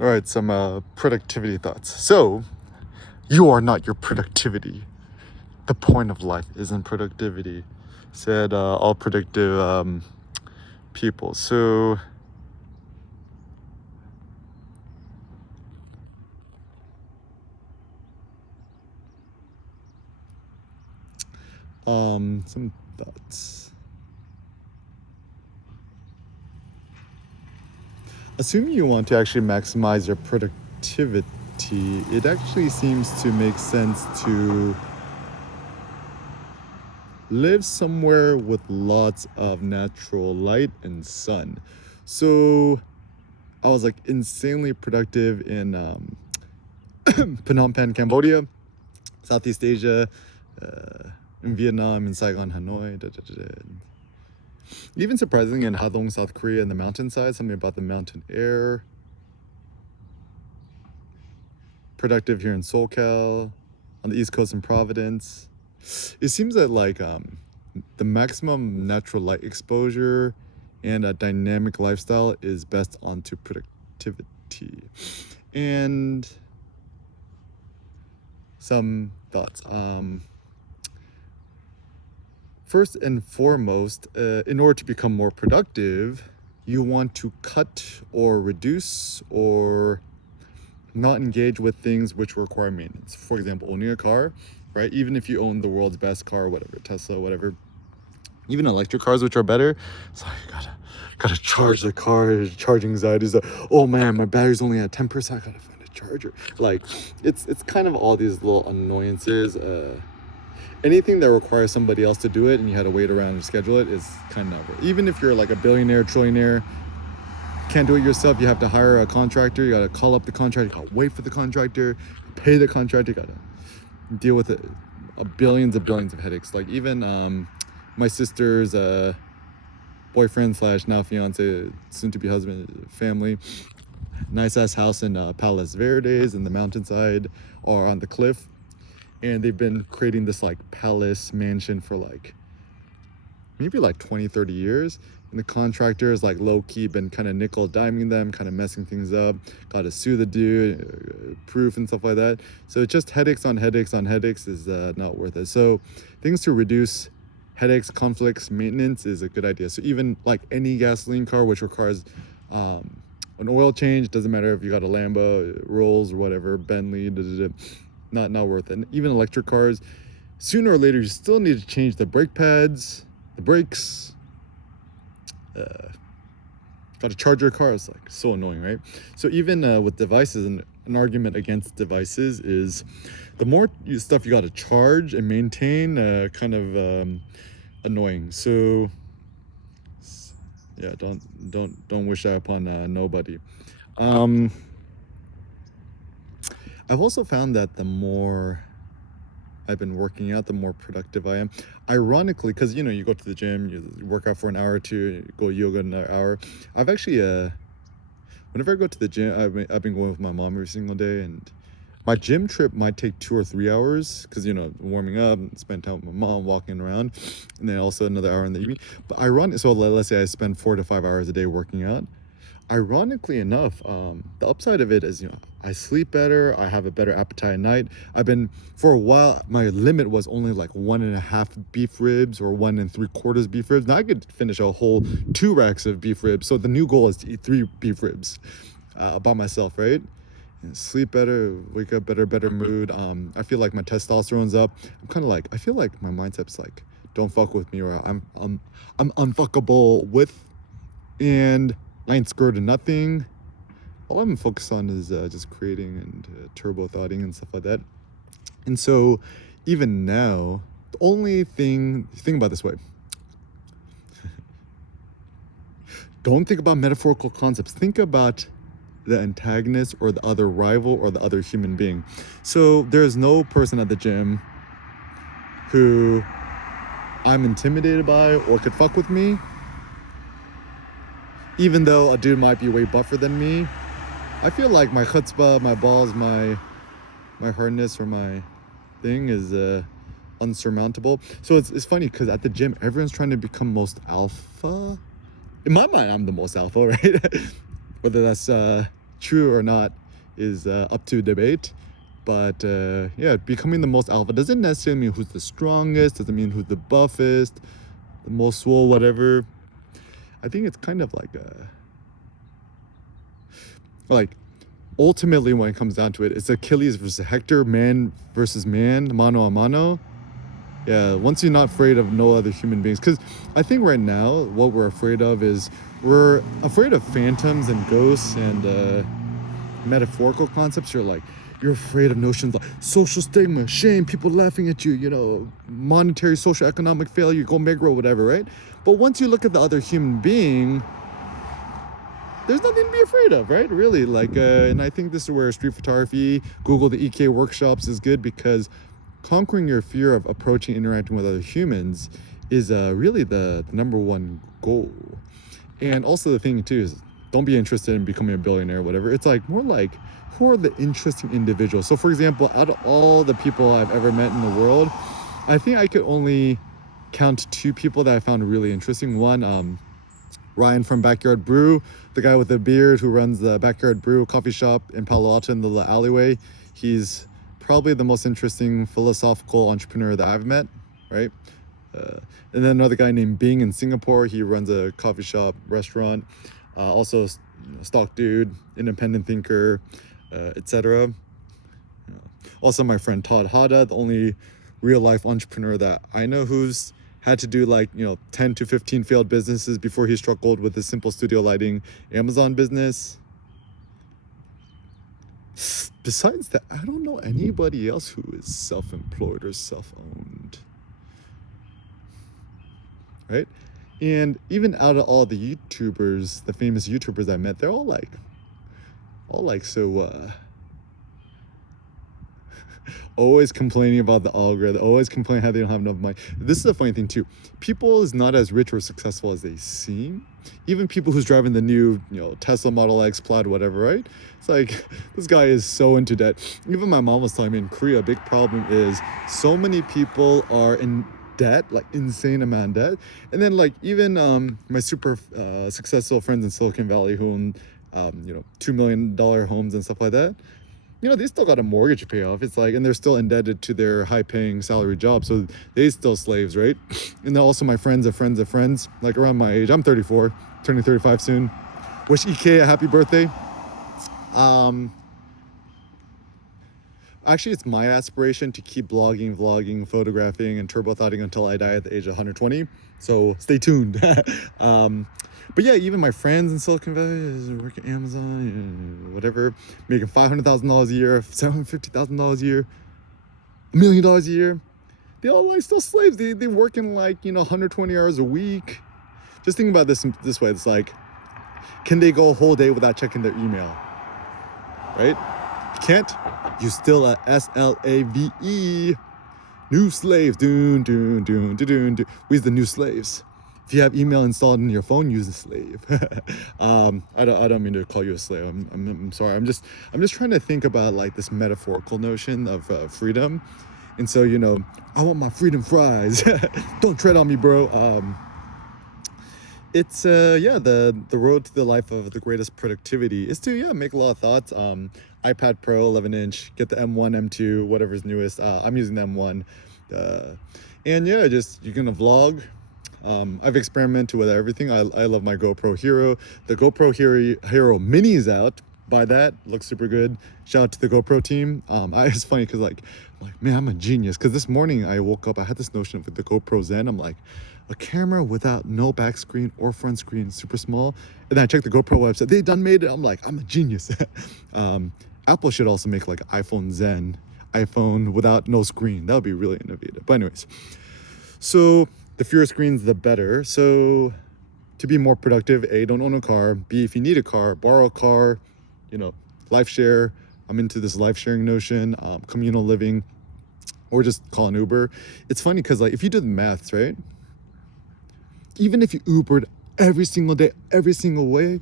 All right, some productivity thoughts. So, you are not your productivity. The point of life isn't productivity, said all productive people. So, some thoughts. Assuming you want to actually maximize your productivity, it actually seems to make sense to live somewhere with lots of natural light and sun. So I was like insanely productive in Phnom Penh, Cambodia, Southeast Asia, in Vietnam, in Saigon, Hanoi. Even surprisingly in Hadong, South Korea, in the mountainside, something about the mountain air. Productive here in SoCal, on the East Coast in Providence. It seems that like the maximum natural light exposure and a dynamic lifestyle is best onto productivity. And some thoughts. First and foremost, in order to become more productive, you want to cut or reduce or not engage with things which require maintenance. For example, owning a car, right? Even if you own the world's best car, whatever, Tesla, whatever, even electric cars, which are better, so you gotta charge the car. Charging anxiety is like, oh man, my battery's only at 10%. I gotta find a charger. Like, it's kind of all these little annoyances. Anything that requires somebody else to do it and you had to wait around and schedule it is kind of not worth it. Even if you're like a billionaire, trillionaire, can't do it yourself, you have to hire a contractor. You gotta call up the contractor, you gotta wait for the contractor, pay the contractor, you gotta deal with it, billions of headaches. Like even my sister's boyfriend slash now fiance, soon to be husband, family, nice ass house in Palos Verdes in the mountainside or on the cliff, and they've been creating this like palace mansion for like maybe like 20-30 years, and the contractor is like low-key been kind of nickel-diming them, kind of messing things up, got to sue the dude, proof and stuff like that. So it's just headaches on headaches on headaches is not worth it. So things to reduce headaches, conflicts, maintenance is a good idea. So even like any gasoline car which requires an oil change, doesn't matter if you got a Lambo, Rolls or whatever, Bentley, not worth it. And even electric cars, sooner or later you still need to change the brake pads, the brakes. Got to charge your car. It's like so annoying, right? So even with devices, an argument against devices is the more stuff you got to charge and maintain, kind of annoying. So yeah, don't wish that upon nobody. I've also found that the more I've been working out, the more productive I am. Ironically, because you go to the gym, you work out for an hour or two, you go yoga another hour. I've actually whenever I go to the gym, I've been going with my mom every single day, and my gym trip might take 2 or 3 hours because warming up, spend time with my mom, walking around, and then also another hour in the evening. But so let's say I spend 4 to 5 hours a day working out. Ironically enough, the upside of it is, I sleep better, I have a better appetite at night. For a while, my limit was only like 1.5 beef ribs or 1 3/4 beef ribs. Now I could finish a whole 2 racks of beef ribs. So the new goal is to eat 3 beef ribs by myself, right? And sleep better, wake up better mood. I feel like my testosterone's up. I feel like my mindset's like, don't fuck with me, or I'm unfuckable with, and I ain't scared of nothing. All I'm focused on is just creating and turbo thoughting and stuff like that. And so even now, the only thing about it this way, don't think about metaphorical concepts. Think about the antagonist or the other rival or the other human being. So there's no person at the gym who I'm intimidated by or could fuck with me. Even though a dude might be way buffer than me, I feel like my chutzpah, my balls, my hardness or my thing is unsurmountable. So it's funny because at the gym, everyone's trying to become most alpha. In my mind, I'm the most alpha, right? Whether that's true or not is up to debate. But yeah, becoming the most alpha doesn't necessarily mean who's the strongest, doesn't mean who's the buffest, the most swole, whatever. I think it's kind of like ultimately when it comes down to it, it's Achilles versus Hector, man versus man, mano a mano. Yeah, once you're not afraid of no other human beings. Because I think right now, what we're afraid of is we're afraid of phantoms and ghosts and metaphorical concepts. You're afraid of notions like social stigma, shame, people laughing at you, monetary, social, economic failure, go Negro, whatever, right? But once you look at the other human being, there's nothing to be afraid of, right? Really, and I think this is where street photography, Google the EK workshops is good, because conquering your fear of approaching, interacting with other humans is really the number one goal. And also the thing too is, don't be interested in becoming a billionaire or whatever. It's more like, who are the interesting individuals? So for example, out of all the people I've ever met in the world, I think I could only count 2 people that I found really interesting. One, Ryan from Backyard Brew, the guy with the beard who runs the Backyard Brew coffee shop in Palo Alto in the alleyway. He's probably the most interesting philosophical entrepreneur that I've met, right? And then another guy named Bing in Singapore. He runs a coffee shop, restaurant, also stock dude, independent thinker, etc. Also my friend Todd Hada, the only real life entrepreneur that I know who's had to do 10 to 15 failed businesses before he struck gold with his simple studio lighting Amazon business. Besides that, I don't know anybody else who is self-employed or self-owned, right? And even out of all the YouTubers, the famous YouTubers I met, they're all so always complaining about the algorithm, always complaining how they don't have enough money. This is a funny thing too. People is not as rich or successful as they seem. Even people who's driving the new, Tesla Model X, Plaid, whatever, right? It's this guy is so into debt. Even my mom was telling me in Korea, a big problem is so many people are in debt, insane amount of debt. And then even my super successful friends in Silicon Valley who own, $2 million homes and stuff like that, they still got a mortgage to pay off. It's and they're still indebted to their high-paying salary job, so they still slaves, right? And then also my friends of friends of friends, around my age. I'm 34, turning 35 soon. Wish EK a happy birthday. Actually, it's my aspiration to keep blogging, vlogging, photographing, and turbo thoughting until I die at the age of 120. So stay tuned. But yeah, even my friends in Silicon Valley work at Amazon, whatever, making $500,000 a year, $750,000 a year, $1 million a year. They all still slaves. They work in 120 hours a week. Just think about this way. It's can they go a whole day without checking their email? Right? You can't. You still a SLAVE. New slaves. Doon, doon, doon, doon, doon. We's the new slaves. If you have email installed in your phone, use a slave. I don't mean to call you a slave. I'm sorry. I'm just trying to think about this metaphorical notion of freedom. And so I want my freedom fries. Don't tread on me, bro. It's the road to the life of the greatest productivity is to make a lot of thoughts. iPad Pro 11-inch, get the M1, M2, whatever's newest. I'm using the M1. And yeah, you're gonna vlog. I've experimented with everything. I love my GoPro Hero. The GoPro Hero Mini is out. Buy that. Looks super good. Shout out to the GoPro team. It's funny because man, I'm a genius. Because this morning I woke up, I had this notion with the GoPro Zen. I'm a camera without no back screen or front screen, super small. And then I checked the GoPro website. They done made it. I'm I'm a genius. Apple should also make iPhone Zen, iPhone without no screen. That would be really innovative. But anyways, so the fewer screens, the better. So to be more productive, A, don't own a car. B, if you need a car, borrow a car, life share. I'm into this life sharing notion, communal living, or just call an Uber. It's funny because if you do the maths, right? Even if you Ubered every single day, every single way,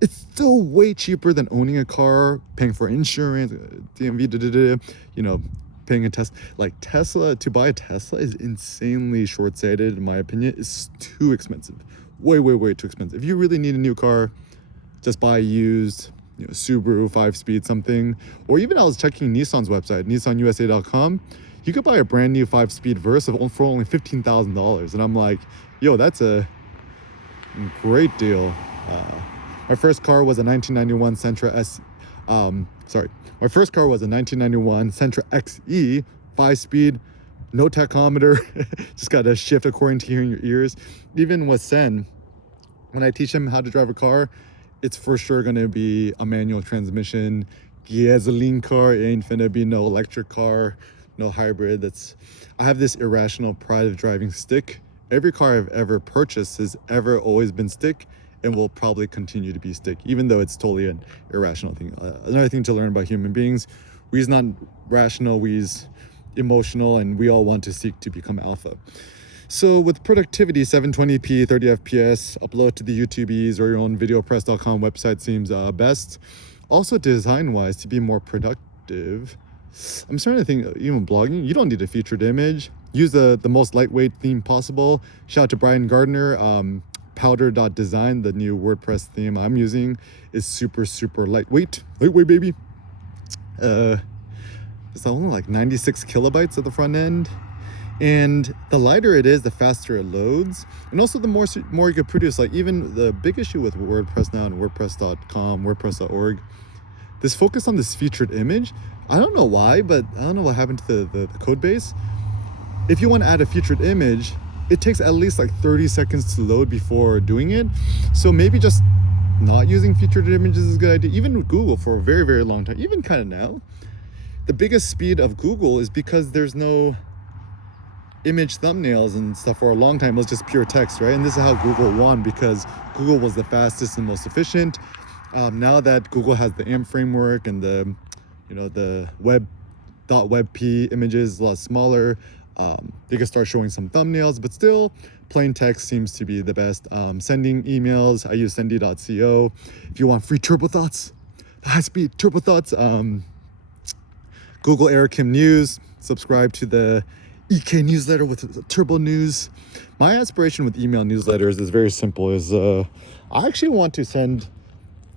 it's still way cheaper than owning a car, paying for insurance, DMV, paying a Tesla. To buy a Tesla is insanely short-sighted, in my opinion. It's too expensive. Way, way, way too expensive. If you really need a new car, just buy used. Subaru 5-speed something, or even I was checking Nissan's website, nissanusa.com. You could buy a brand new 5-speed Versa for only $15,000, and I'm like, yo, that's a great deal. My first car was a 1991 Sentra my first car was a 1991 Sentra XE 5-speed, no tachometer, just got to shift according to hearing your ears. Even with Sen, when I teach him how to drive a car, it's for sure going to be a manual transmission, gasoline car. It ain't finna be no electric car, no hybrid. I have this irrational pride of driving stick. Every car I've ever purchased has always been stick and will probably continue to be stick, even though it's totally an irrational thing. Another thing to learn about human beings, we's not rational, we's emotional, and we all want to seek to become alpha. So with productivity, 720p, 30 FPS, upload to the YouTubies or your own videopress.com website seems best. Also design-wise, to be more productive, I'm starting to think, even blogging, you don't need a featured image. Use the most lightweight theme possible. Shout out to Brian Gardner. Powder.design, the new WordPress theme I'm using, is super, super lightweight. Lightweight, baby. It's only like 96 kilobytes at the front end. And the lighter it is, the faster it loads. And also the more you can produce. Like even the big issue with WordPress now and WordPress.com, WordPress.org, this focus on this featured image, I don't know why, but I don't know what happened to the code base. If you want to add a featured image, it takes at least like 30 seconds to load before doing it. So maybe just not using featured images is a good idea. Even with Google for a very, very long time, even kind of now, the biggest speed of Google is because there's no image thumbnails and stuff. For a long time it was just pure text, right? And this is how Google won, because Google was the fastest and most efficient. Now that Google has the AMP framework and the web.webp images a lot smaller, they can start showing some thumbnails, but still plain text seems to be the best. Sending emails, I use sendy.co. If you want free turbo thoughts, high speed turbo thoughts, Google Airkim News, subscribe to the EK newsletter with turbo news. My aspiration with email newsletters is very simple, I actually want to send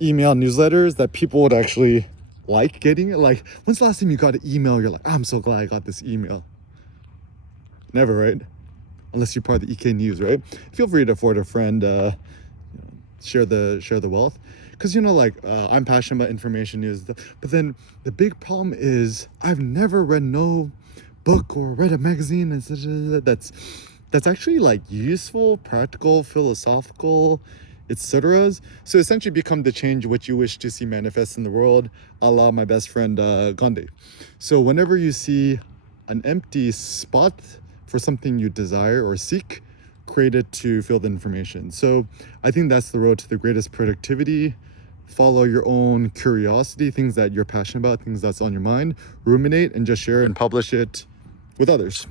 email newsletters that people would actually like getting it. Like, when's the last time you got an email you're like, I'm so glad I got this email? Never, right? Unless you're part of the EK News, right? Feel free to forward a friend, share the wealth. Because I'm passionate about information news, but then the big problem is I've never read no book or read a magazine that's actually like useful, practical, philosophical, etc. So essentially become the change which you wish to see manifest in the world, a la my best friend Gandhi. So whenever you see an empty spot for something you desire or seek, create it to fill the information. So I think that's the road to the greatest productivity. Follow your own curiosity, things that you're passionate about, things that's on your mind, ruminate, and just share and publish it with others.